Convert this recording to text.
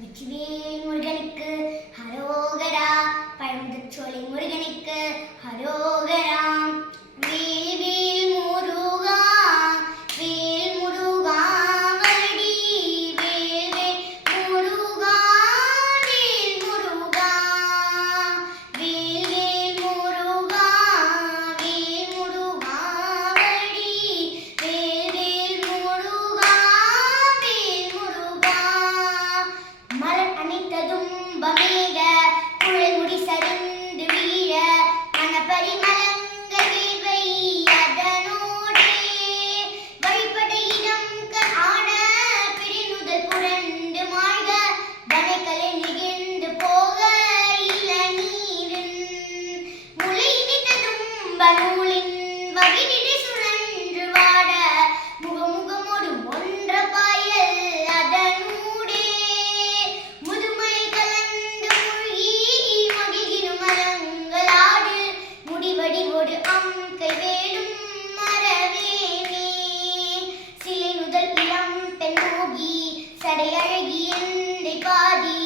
வெற்றிவேல் முருகனுக்கு ஹரோகரா. பழமுதிர்ச்சோலை முருகனுக்கு ஹரோகரா. வேல் வேல் முருகா, வேல் முருகா வடி. வேல் வேல் முருகா, வேல் முருகா. வேல் வேல் முருகா, வேல் முருகா வடி. வேல் வேல் முருகா, வேல் முருகா. மலர் அனைத்ததும் பமேக குழல்முடி சரிந்து வீழ மணப்பரிமளங்கள் வீழ்வை அதனோடே வழிபட இடம் காண பிரிநுதல் புரண்டு மாழ்க வனைகளை நிகழ்ந்து போக இளநீரின் முளை நித்ததும் பனூலின் வகினிடை சுழன்று வாட முகமுகமொடு ஒன்ற பாயல் அதனூடே முதுமை கலந்து மூழ்கி மகிழ்கினும் மரங்களாடு முடிவடிவோடு அம்கை வேடும் மரவேனே. சிலை முதல் இளம் பெண் மோகி சடை அழகி எந்தை பாதி